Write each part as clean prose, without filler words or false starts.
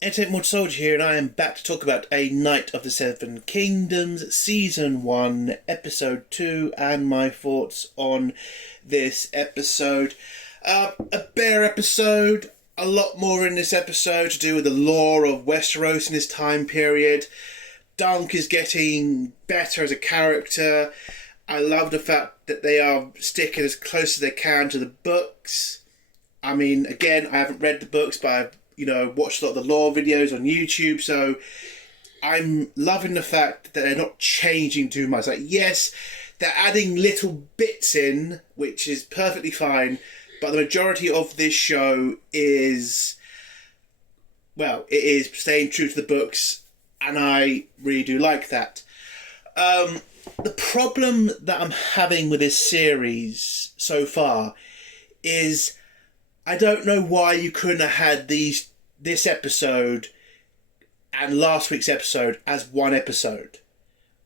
Entertainment Soldier here, and I am back to talk about A Knight of the Seven Kingdoms, Season 1, Episode 2, and my thoughts on this episode. A bear episode, a lot more in this episode to do with the lore of Westeros in this time period. Dunk is getting better as a character. I love the fact that they are sticking as close as they can to the books. I mean, again, I haven't read the books, but I've watched a lot of the lore videos on YouTube, so I'm loving the fact that they're not changing too much. Like, yes, they're adding little bits in, which is perfectly fine, but the majority of this show is, well, it is staying true to the books, and I really do like that. The problem that I'm having with this series so far is I don't know why you couldn't have had this episode and last week's episode as one episode.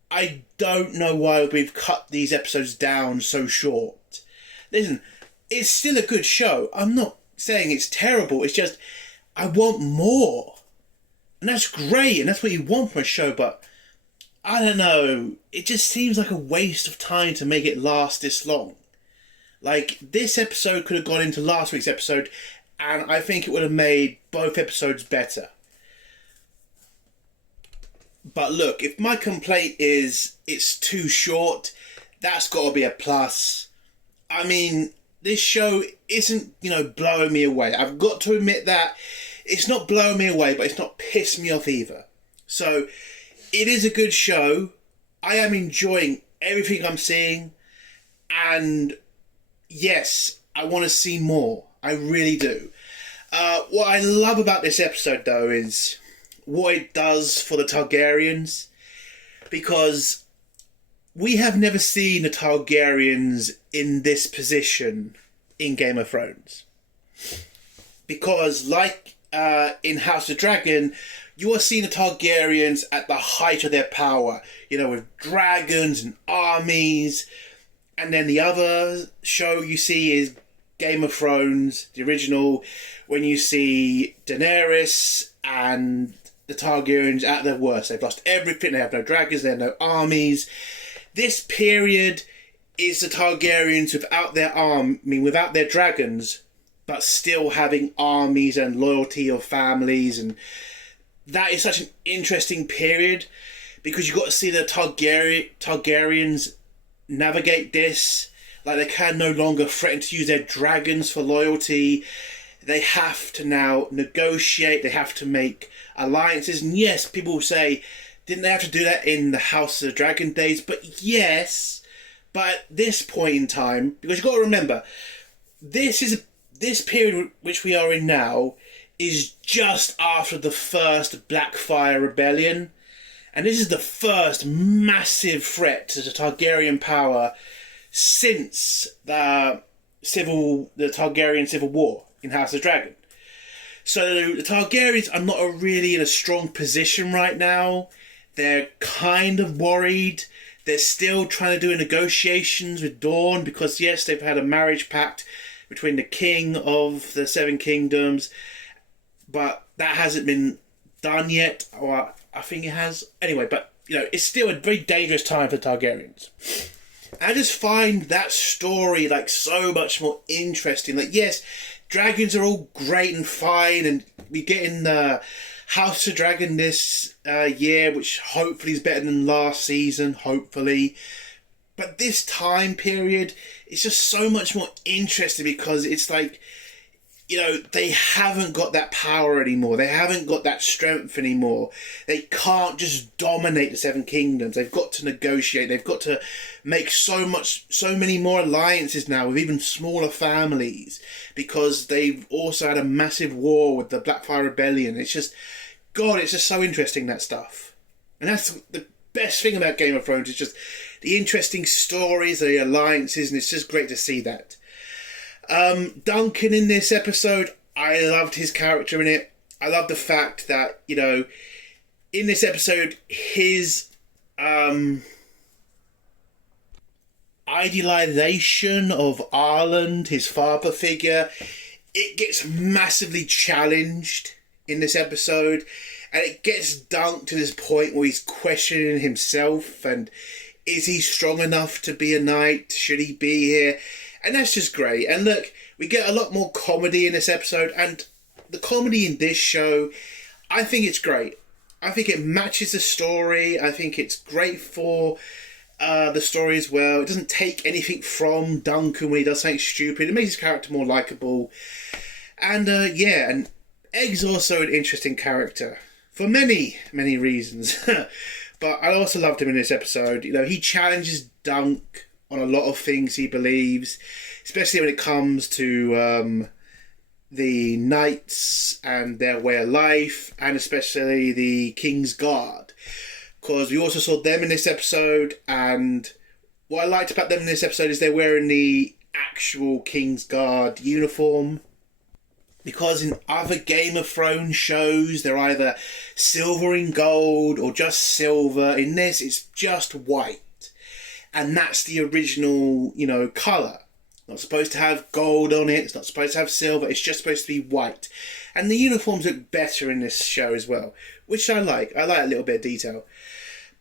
I don't know why we've cut these episodes down so short. Listen, it's still a good show. I'm not saying it's terrible. It's just I want more. And that's great, and that's what you want from a show, but I don't know. It just seems like a waste of time to make it last this long. Like, this episode could have gone into last week's episode, and I think it would have made both episodes better. But look, if my complaint is it's too short, that's got to be a plus. I mean, this show isn't, blowing me away. I've got to admit that it's not blowing me away, but it's not pissed me off either. So, it is a good show. I am enjoying everything I'm seeing, and yes, I want to see more. I really do. What I love about this episode, though, is what it does for the Targaryens. Because we have never seen the Targaryens in this position in Game of Thrones. Because, like in House of Dragon, you are seeing the Targaryens at the height of their power. With dragons and armies. And then the other show you see is Game of Thrones, the original, when you see Daenerys and the Targaryens at their worst. They've lost everything, they have no dragons, they have no armies. This period is the Targaryens without their without their dragons, but still having armies and loyalty of families, and that is such an interesting period because you've got to see the Targaryens navigate this. Like, they can no longer threaten to use their dragons for loyalty. They have to now negotiate. They have to make alliances. And yes, people will say, didn't they have to do that in the House of the Dragon days? But yes, but at this point in time, because you've got to remember, this period which we are in now is just after the first Blackfire Rebellion. And this is the first massive threat to the Targaryen power since the Targaryen Civil War in House of Dragon. So the Targaryens are not really in a strong position right now. They're kind of worried. They're still trying to do negotiations with Dorne because, yes, they've had a marriage pact between the king of the Seven Kingdoms, but that hasn't been done yet, or I think it has. Anyway, but, it's still a very dangerous time for Targaryens. I just find that story, so much more interesting. Yes, dragons are all great and fine, and we get in the House of Dragon this year, which hopefully is better than last season, hopefully. But this time period, it's just so much more interesting because it's they haven't got that power anymore. They haven't got that strength anymore. They can't just dominate the Seven Kingdoms. They've got to negotiate. They've got to make so many more alliances now with even smaller families because they've also had a massive war with the Blackfire Rebellion. It's just, God, it's just so interesting, that stuff. And that's the best thing about Game of Thrones, is just the interesting stories, the alliances, and it's just great to see that. Duncan in this episode, I loved his character in it. I love the fact that, in this episode, his idealization of Arland, his father figure, it gets massively challenged in this episode, and it gets Dunk to this point where he's questioning himself and is he strong enough to be a knight? Should he be here? And that's just great. And look, we get a lot more comedy in this episode, and the comedy in this show, I think it's great. I think it matches the story. I think it's great for the story as well. It doesn't take anything from Duncan when he does something stupid. It makes his character more likeable. And and Egg's also an interesting character for many, many reasons. But I also loved him in this episode. You know, he challenges Dunk on a lot of things he believes, especially when it comes to the knights and their way of life, and especially the King's Guard. Because we also saw them in this episode, and what I liked about them in this episode is they're wearing the actual King's Guard uniform. Because in other Game of Thrones shows, they're either silver and gold or just silver. In this, it's just white. And that's the original, colour. Not supposed to have gold on it. It's not supposed to have silver. It's just supposed to be white. And the uniforms look better in this show as well, which I like. I like a little bit of detail.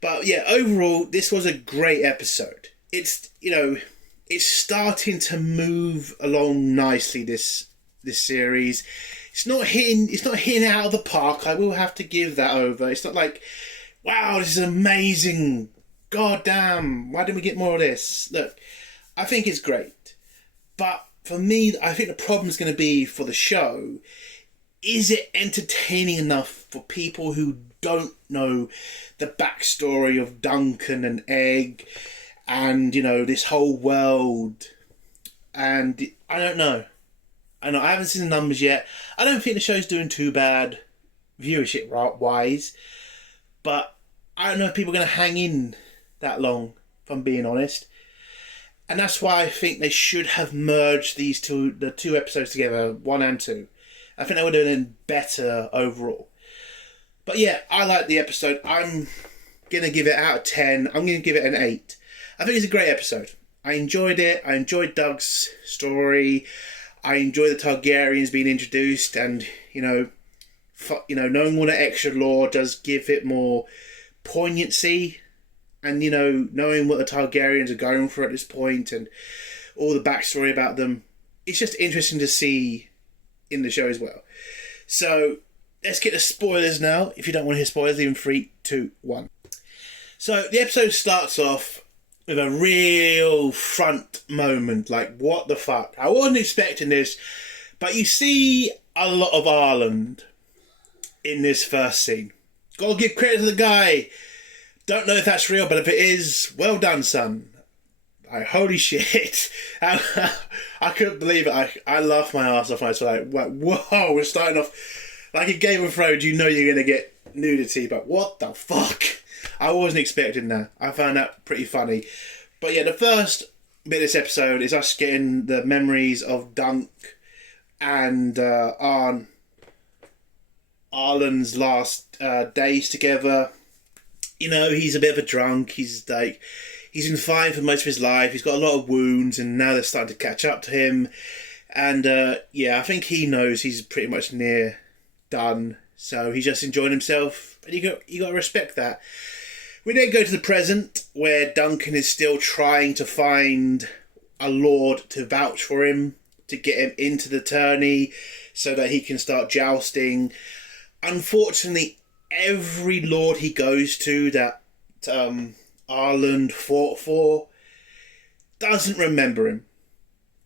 But yeah, overall, this was a great episode. It's starting to move along nicely, this series. It's not hitting out of the park. I will have to give that over. It's not like, wow, this is amazing. God damn, why didn't we get more of this? Look, I think it's great. But for me, I think the problem is going to be for the show, is it entertaining enough for people who don't know the backstory of Duncan and Egg and, this whole world? And I don't know. I haven't seen the numbers yet. I don't think the show's doing too bad viewership-wise. But I don't know if people are going to hang in that long, if I'm being honest. And that's why I think they should have merged the two episodes together, 1 and 2. I think they would have been better overall. But yeah, I like the episode. I'm going to give it out of 10. I'm going to give it an 8. I think it's a great episode. I enjoyed it. I enjoyed Doug's story. I enjoy the Targaryens being introduced, and knowing all the extra lore does give it more poignancy, and knowing what the Targaryens are going for at this point and all the backstory about them, it's just interesting to see in the show as well. So let's get the spoilers now. If you don't want to hear spoilers, leave them 3, 2, 1. So the episode starts off with a real front moment. Like, what the fuck? I wasn't expecting this, but you see a lot of Ireland in this first scene. Gotta give credit to the guy. Don't know if that's real, but if it is, well done, son. Holy shit. I couldn't believe it. I laughed my ass off. I was like, whoa, we're starting off like in Game of Thrones. You know you're going to get nudity, but what the fuck? I wasn't expecting that. I found that pretty funny. But yeah, the first bit of this episode is us getting the memories of Dunk and Arlen's last days together. He's a bit of a drunk. He's been fine for most of his life. He's got a lot of wounds, and now they're starting to catch up to him. And I think he knows he's pretty much near done. So he's just enjoying himself, and you got to respect that. We then go to the present, where Duncan is still trying to find a lord to vouch for him, to get him into the tourney, so that he can start jousting. Unfortunately, every lord he goes to that Arlen fought for doesn't remember him,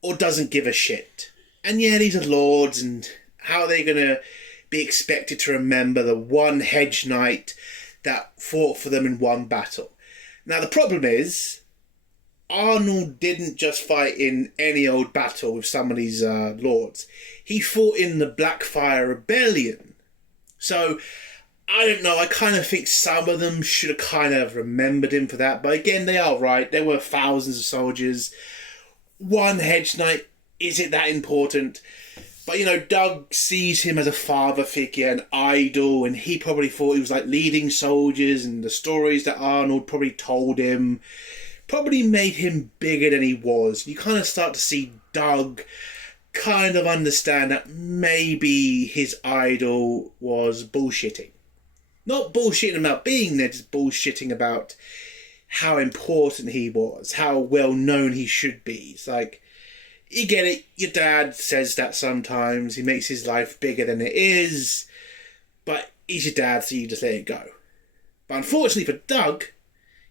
or doesn't give a shit. And yeah, these are lords, and how are they going to be expected to remember the one hedge knight that fought for them in one battle? Now, the problem is, Arnold didn't just fight in any old battle with some of these lords. He fought in the Blackfire Rebellion. So, I don't know, I kind of think some of them should have kind of remembered him for that. But again, they are right. There were thousands of soldiers. One hedge knight, is it that important? But, Doug sees him as a father figure, an idol, and he probably thought he was like leading soldiers, and the stories that Arnold probably told him probably made him bigger than he was. You kind of start to see Doug kind of understand that maybe his idol was bullshitting. Not bullshitting about being there, just bullshitting about how important he was, how well known he should be. It's like, you get it, your dad says that sometimes, he makes his life bigger than it is, but he's your dad, so you just let it go. But unfortunately for Doug,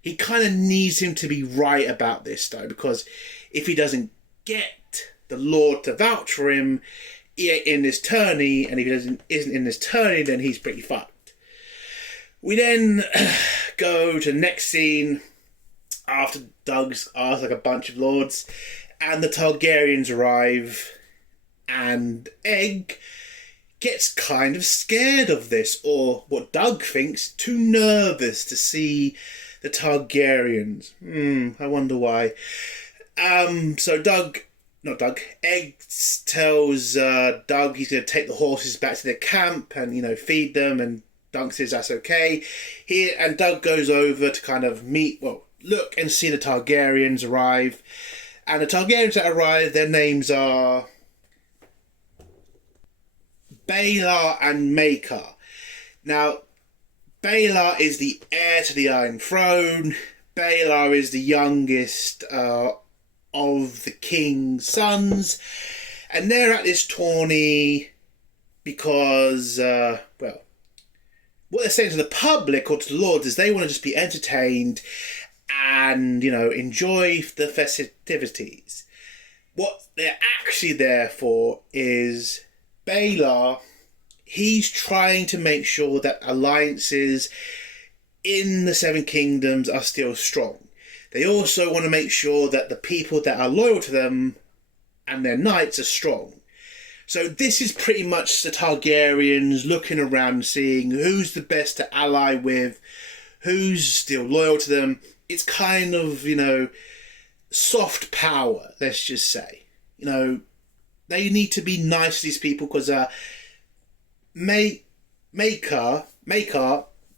he kind of needs him to be right about this though, because if he doesn't get the Lord to vouch for him in this tourney, and if he isn't in this tourney, then he's pretty fucked. We then go to the next scene after Doug's asked like a bunch of lords, and the Targaryens arrive, and Egg gets kind of scared of this, or what Doug thinks, too nervous to see the Targaryens. I wonder why. So Egg tells Doug he's going to take the horses back to their camp and, feed them, and Doug says that's okay. And Doug goes over to kind of look and see the Targaryens arrive. And the Targaryens that arrive, their names are Baelor and Maekar. Now, Baelor is the heir to the Iron Throne. Baelor is the youngest of the king's sons. And they're at this tourney because, what they're saying to the public or to the lords is they want to just be entertained and, enjoy the festivities. What they're actually there for is Baelor. He's trying to make sure that alliances in the Seven Kingdoms are still strong. They also want to make sure that the people that are loyal to them and their knights are strong. So this is pretty much the Targaryens looking around, seeing who's the best to ally with, who's still loyal to them. It's kind of, soft power, let's just say. They need to be nice to these people because Maekar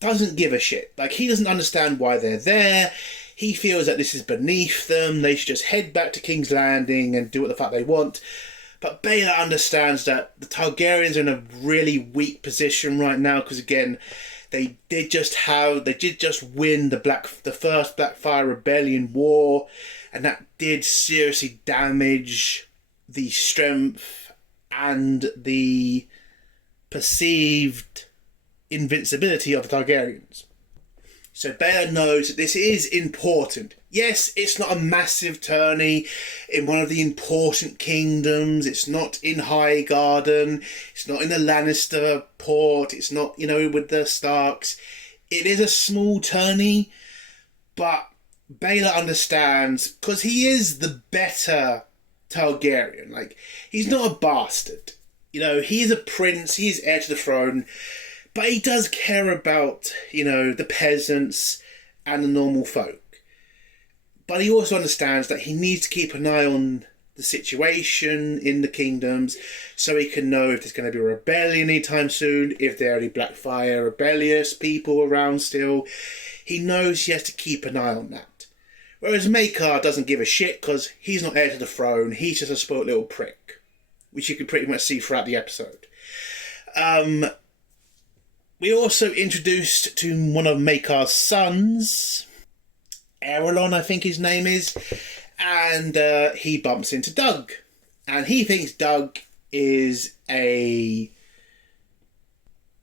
doesn't give a shit. Like, he doesn't understand why they're there. He feels that this is beneath them. They should just head back to King's Landing and do what the fuck they want. But Baelor understands that the Targaryens are in a really weak position right now because, again, they did just win the first Blackfire Rebellion war, and that did seriously damage the strength and the perceived invincibility of the Targaryens. So Baelor knows that this is important. Yes, it's not a massive tourney in one of the important kingdoms. It's not in Highgarden. It's not in the Lannister port. It's not, with the Starks. It is a small tourney, but Baelor understands because he is the better Targaryen. Like, he's not a bastard. He is a prince. He is heir to the throne. But he does care about, the peasants and the normal folk. But he also understands that he needs to keep an eye on the situation in the kingdoms so he can know if there's going to be a rebellion anytime soon, if there are any Blackfire rebellious people around still. He knows he has to keep an eye on that. Whereas Maekar doesn't give a shit because he's not heir to the throne. He's just a spoiled little prick, which you can pretty much see throughout the episode. We also introduced to one of Maekar's sons, Aerolon, I think his name is, and he bumps into Doug. And he thinks Doug is a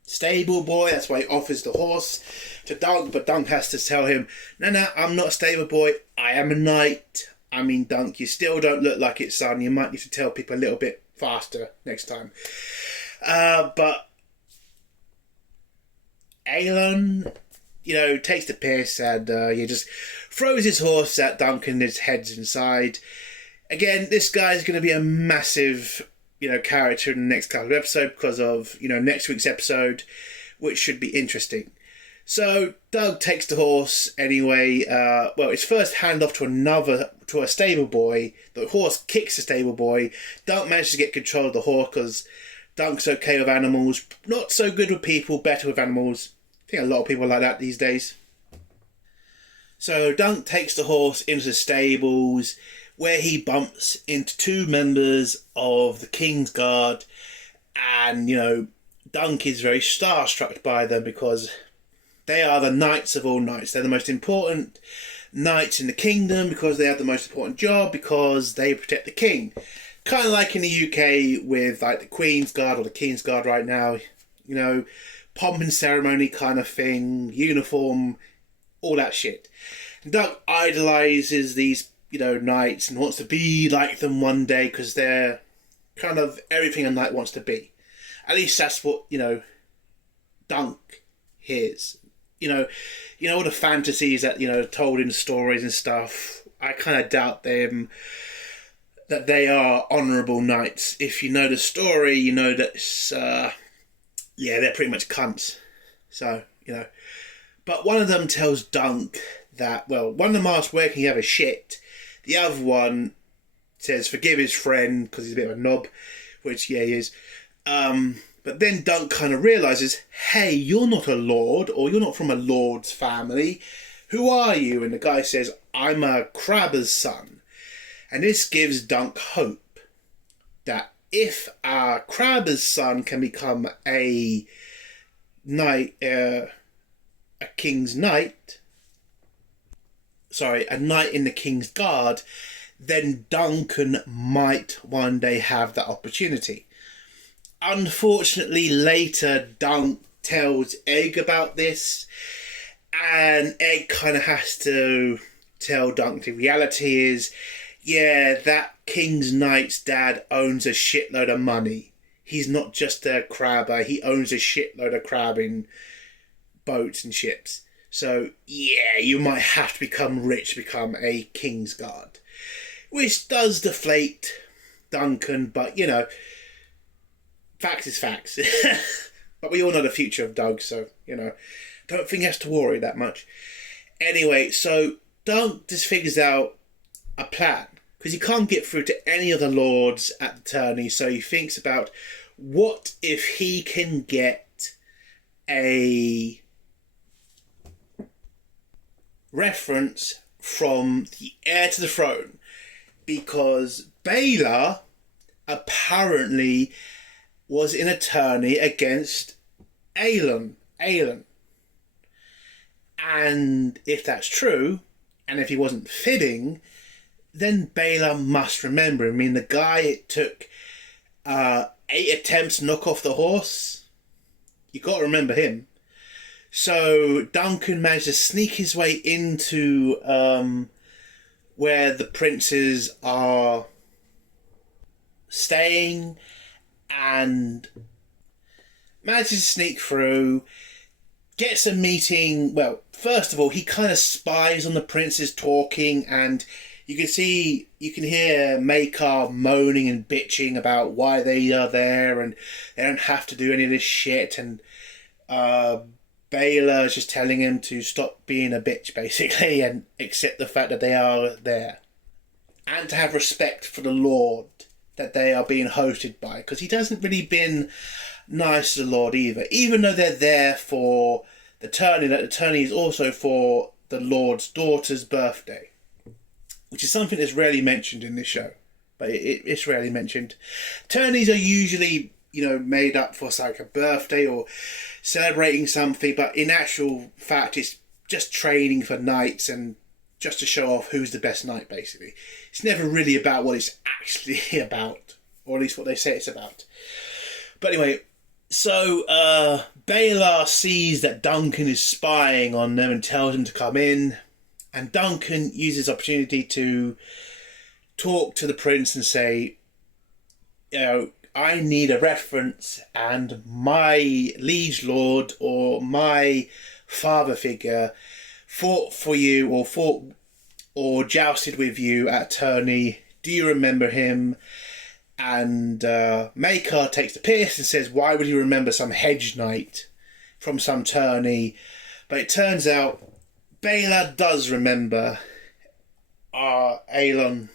stable boy, that's why he offers the horse to Doug, but Doug has to tell him, no, I'm not a stable boy, I am a knight. I mean, Doug, you still don't look like it, son, you might need to tell people a little bit faster next time. But Aelon, takes the piss and he just throws his horse at Duncan, his head's inside. Again, this guy's going to be a massive, character in the next couple of episodes because of, next week's episode, which should be interesting. So Doug takes the horse anyway. It's first hand off to a stable boy. The horse kicks the stable boy. Doug manages to get control of the horse because Dunk's okay with animals, not so good with people, better with animals. I think a lot of people are like that these days. So Dunk takes the horse into the stables. where he bumps into two members of the King's Guard, and Dunk is very starstruck by them because they are the knights of all knights. They're the most important knights in the kingdom because they have the most important job because they protect the king. Kind of like in the UK with like the Queen's Guard or the King's Guard right now, pomp and ceremony kind of thing, uniform, all that shit. Dunk idolizes these, knights and wants to be like them one day because they're kind of everything a knight wants to be. At least that's what, Dunk hears. All the fantasies that, told in stories and stuff, I kind of doubt them, that they are honourable knights. If you know the story, you know that it's, they're pretty much cunts. So, But one of them tells Dunk that, one of them asks, where can you have a shit? The other one says, forgive his friend, because he's a bit of a knob, which, he is. But then Dunk kind of realises, hey, you're not a lord, or you're not from a lord's family. Who are you? And the guy says, I'm a crabber's son. And this gives Dunk hope that if a crabber's son can become a knight, a king's knight, a knight in the King's Guard, then Duncan might one day have that opportunity. Unfortunately, later Dunk tells Egg about this, and Egg kind of has to tell Dunk the reality is, that King's Knight's dad owns a shitload of money. He's not just a crabber, he owns a shitload of crabbing boats and ships. So, you might have to become rich to become a King's Guard. Which does deflate Duncan, but, facts is facts. But we all know the future of Doug, so, don't think he has to worry that much. Anyway, so Dunk just figures out a plan, because he can't get through to any of the lords at the tourney, so he thinks about what if he can get a reference from the heir to the throne, because Baelor apparently was in a tourney against Aelin. And if that's true, and if he wasn't fibbing, then Baelor must remember him. I mean, the guy, it took 8 attempts to knock off the horse. You got to remember him. So Duncan managed to sneak his way into where the princes are staying, and manages to sneak through, gets a meeting. Well, first of all, he kind of spies on the princes talking, and you can hear Maekar moaning and bitching about why they are there and they don't have to do any of this shit, and Baelor is just telling him to stop being a bitch, basically, and accept the fact that they are there. And to have respect for the Lord that they are being hosted by, because he hasn't really been nice to the Lord either. Even though they're there for the tourney, that the tourney is also for the Lord's daughter's birthday, which is something that's rarely mentioned in this show. But it's rarely mentioned. Tourneys are usually, made up for like a birthday or celebrating something, but in actual fact, it's just training for knights and just to show off who's the best knight, basically. It's never really about what it's actually about, or at least what they say it's about. But anyway, so Baelor sees that Duncan is spying on them and tells him to come in, and Duncan uses the opportunity to talk to the prince and say, I need a reference, and my liege lord or my father figure fought for you or jousted with you at tourney. Do you remember him? And Maekar takes the piss and says, why would you remember some hedge knight from some tourney? But it turns out Baelor does remember Aelin.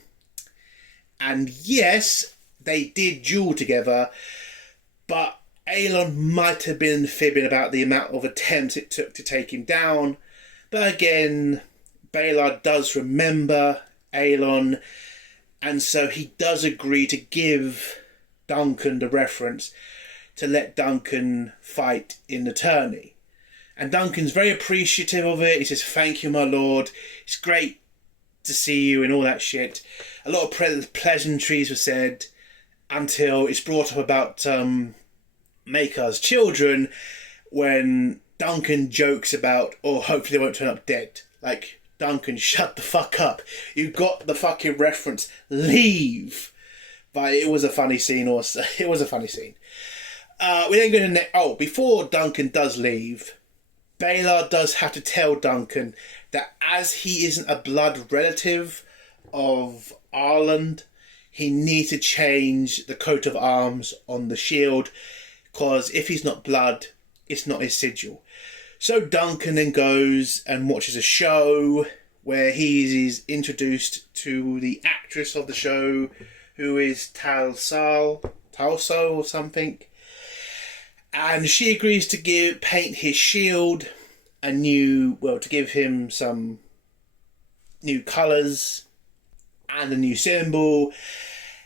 And yes, they did duel together, but Aelin might have been fibbing about the amount of attempts it took to take him down. But again, Baelor does remember Aelin, And so he does agree to give Duncan the reference to let Duncan fight in the tourney. And Duncan's very appreciative of it. He says, "Thank you, my lord. It's great to see you," and all that shit. A lot of pleasantries were said until it's brought up about Makar's children, when Duncan jokes about, "Oh, hopefully they won't turn up dead." Like, Duncan, shut the fuck up. You got the fucking reference. Leave. But it was a funny scene also. It was a funny scene. We then go to before Duncan does leave, Baylor does have to tell Duncan that as he isn't a blood relative of Ireland, he needs to change the coat of arms on the shield, because if he's not blood, it's not his sigil. So Duncan then goes and watches a show where he is introduced to the actress of the show, who is Talso or something. And she agrees to paint his shield to give him some new colours and a new symbol.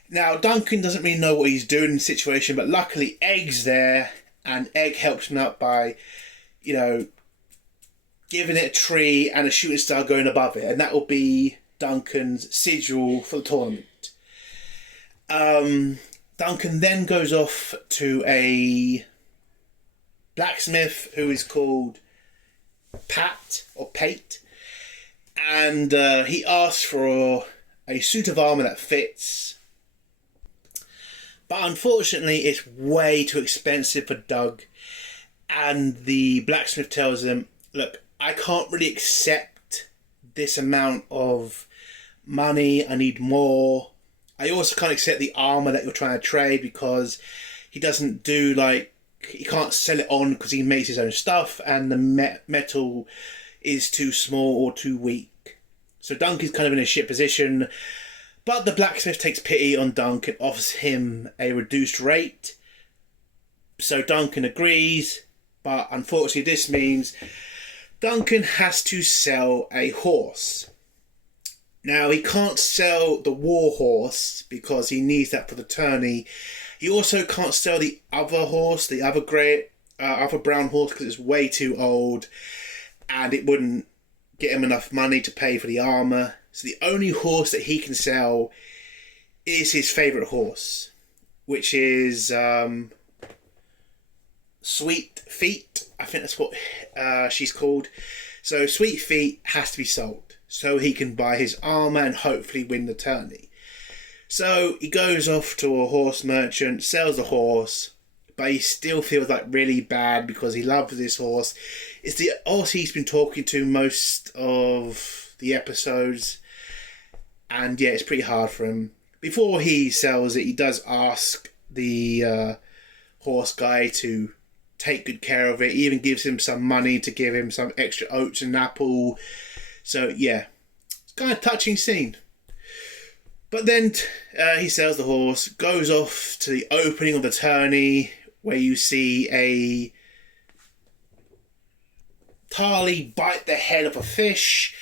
Now, Duncan doesn't really know what he's doing in the situation, but luckily Egg's there, and Egg helps him out by, giving it a tree and a shooting star going above it, and that will be Duncan's sigil for the tournament. Duncan then goes off to a blacksmith who is called Pate, and he asks for a suit of armour that fits, but unfortunately it's way too expensive for Doug, and the blacksmith tells him, "Look, I can't really accept this amount of money, I need more. I also can't accept the armour that you're trying to trade, because he doesn't do he can't sell it on because he makes his own stuff, and the metal is too small or too weak." So Duncan's kind of in a shit position, but the blacksmith takes pity on Duncan, offers him a reduced rate. So Duncan agrees, but unfortunately this means Duncan has to sell a horse. Now, he can't sell the war horse because he needs that for the tourney. He also can't sell the other horse, the other other brown horse, because it's way too old and it wouldn't get him enough money to pay for the armour. So the only horse that he can sell is his favourite horse, which is Sweet Feet. I think that's what she's called. So Sweet Feet has to be sold so he can buy his armour and hopefully win the tourney. So he goes off to a horse merchant, sells the horse, but he still feels really bad because he loves this horse. It's the horse he's been talking to most of the episodes, and yeah, it's pretty hard for him. Before he sells it, he does ask the horse guy to take good care of it. He even gives him some money to give him some extra oats and an apple. So yeah, it's kind of touching scene. But then he sells the horse, goes off to the opening of the tourney, where you see a Tali bite the head of a fish,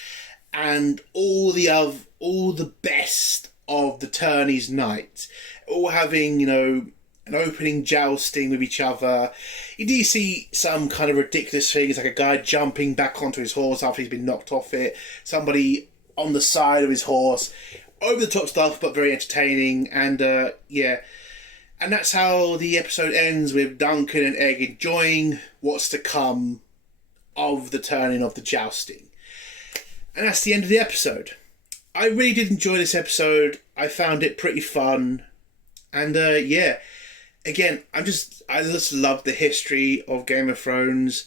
and all the best of the tourney's knights, all having, an opening jousting with each other. You do see some kind of ridiculous things, like a guy jumping back onto his horse after he's been knocked off it, somebody on the side of his horse. Over the top stuff, but very entertaining, and and that's how the episode ends, with Duncan and Egg enjoying what's to come of the turning of the jousting. And that's the end of the episode. I really did enjoy this episode. I found it pretty fun, and again, I just love the history of Game of Thrones.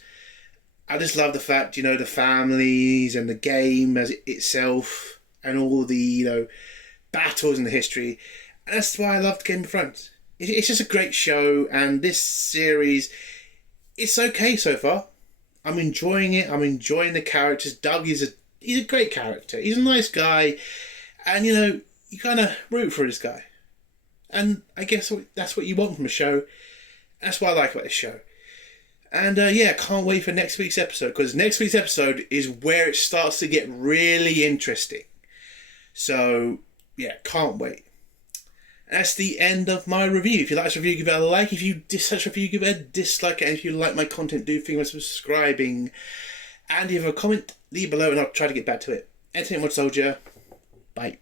I just love the fact, the families and the game as itself, and all the, battles in the history. And that's why I loved Game of Thrones. It's just a great show, and this series, it's okay so far. I'm enjoying it. I'm enjoying the characters. Doug he's a great character. He's a nice guy, and, you kind of root for this guy. And I guess that's what you want from a show. That's what I like about this show. And can't wait for next week's episode, because next week's episode is where it starts to get really interesting. So yeah, can't wait. That's the end of my review. If you like this review, give it a like. If you dislike this review, give it a dislike. And if you like my content, do think of subscribing. And if you have a comment, leave below and I'll try to get back to it. Entertainment Soldier. Bye.